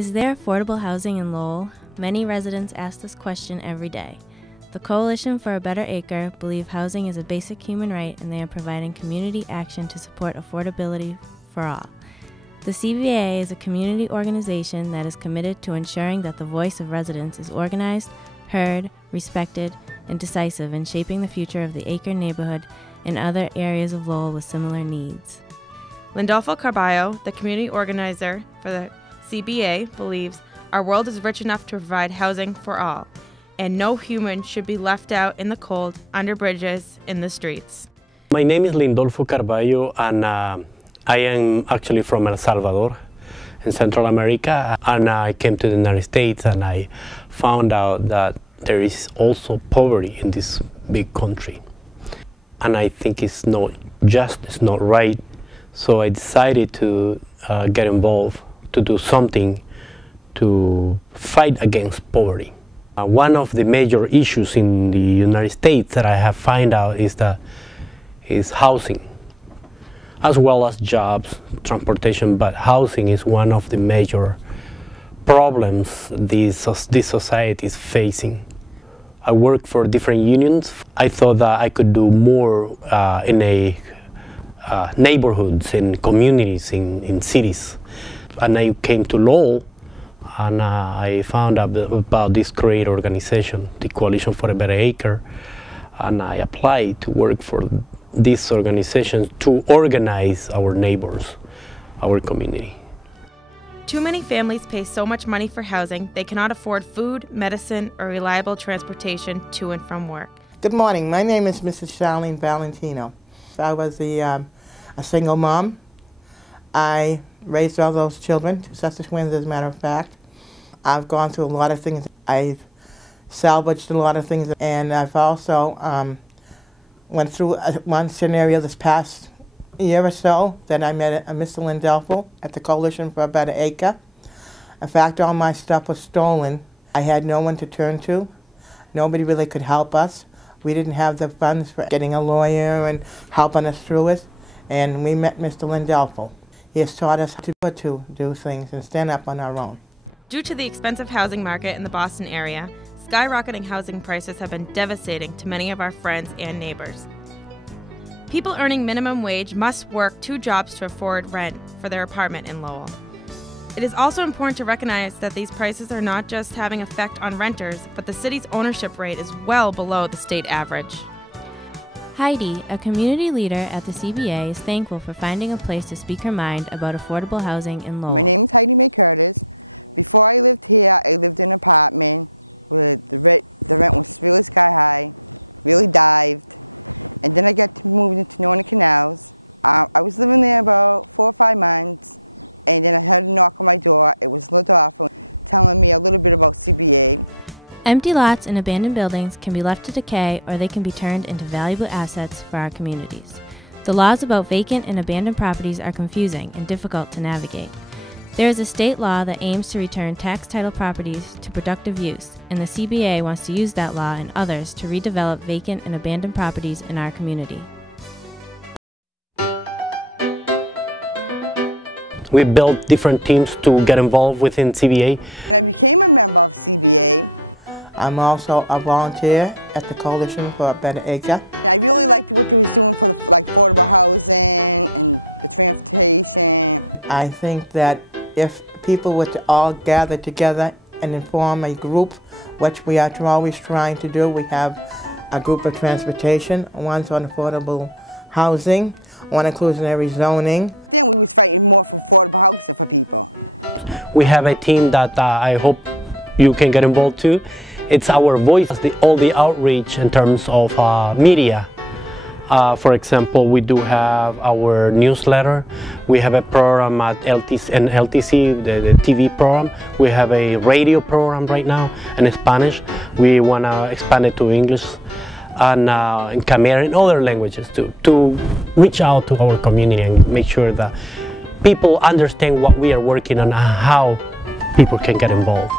Is there affordable housing in Lowell? Many residents ask this question every day. The Coalition for a Better Acre believe housing is a basic human right, and they are providing community action to support affordability for all. The CBA is a community organization that is committed to ensuring that the voice of residents is organized, heard, respected, and decisive in shaping the future of the Acre neighborhood and other areas of Lowell with similar needs. Lindolfo Carballo, the community organizer for the CBA, believes our world is rich enough to provide housing for all, and no human should be left out in the cold, under bridges, in the streets. My name is Lindolfo Carballo, and I am actually from El Salvador in Central America, and I came to the United States and I found out that there is also poverty in this big country. And I think it's not just, it's not right. So I decided to get involved, to do something to fight against poverty. One of the major issues in the United States that I have found out is housing, as well as jobs, transportation, but housing is one of the major problems this society is facing. I work for different unions. I thought that I could do more in neighborhoods, in communities, in cities. And I came to Lowell, and I found out about this great organization, the Coalition for a Better Acre, and I applied to work for this organization to organize our neighbors, our community. Too many families pay so much money for housing, they cannot afford food, medicine, or reliable transportation to and from work. Good morning. My name is Mrs. Charlene Valentino. I was a single mom. I raised all those children, two sets of twins as a matter of fact. I've gone through a lot of things. I've salvaged a lot of things, and I've also went through one scenario this past year or so that I met Mr. Lindolfo at the Coalition for a Better Acre. In fact, all my stuff was stolen. I had no one to turn to. Nobody really could help us. We didn't have the funds for getting a lawyer and helping us through it. And we met Mr. Lindolfo. He has taught us to do things and stand up on our own. Due to the expensive housing market in the Boston area, skyrocketing housing prices have been devastating to many of our friends and neighbors. People earning minimum wage must work 2 jobs to afford rent for their apartment in Lowell. It is also important to recognize that these prices are not just having effect on renters, but the city's ownership rate is well below the state average. Heidi, a community leader at the CBA, is thankful for finding a place to speak her mind about affordable housing in Lowell. Before I lived here, I lived in an apartment with the rent was really high, really died. And then I got to move to Gianis now. I was living there about 4 or 5 months, and then I had a knock on my door. It was my boss telling me a little bit about CBA. Empty lots and abandoned buildings can be left to decay, or they can be turned into valuable assets for our communities. The laws about vacant and abandoned properties are confusing and difficult to navigate. There is a state law that aims to return tax title properties to productive use, and the CBA wants to use that law and others to redevelop vacant and abandoned properties in our community. We built different teams to get involved within CBA. I'm also a volunteer at the Coalition for a Better Acre. I think that if people were to all gather together and form a group, which we are always trying to do, we have a group of transportation, one's on affordable housing, one inclusionary zoning. We have a team that I hope you can get involved too. It's our voice, all the outreach in terms of media. For example, we do have our newsletter. We have a program at LTC, the TV program. We have a radio program right now in Spanish. We want to expand it to English and in Khmer and other languages too, to reach out to our community and make sure that people understand what we are working on and how people can get involved.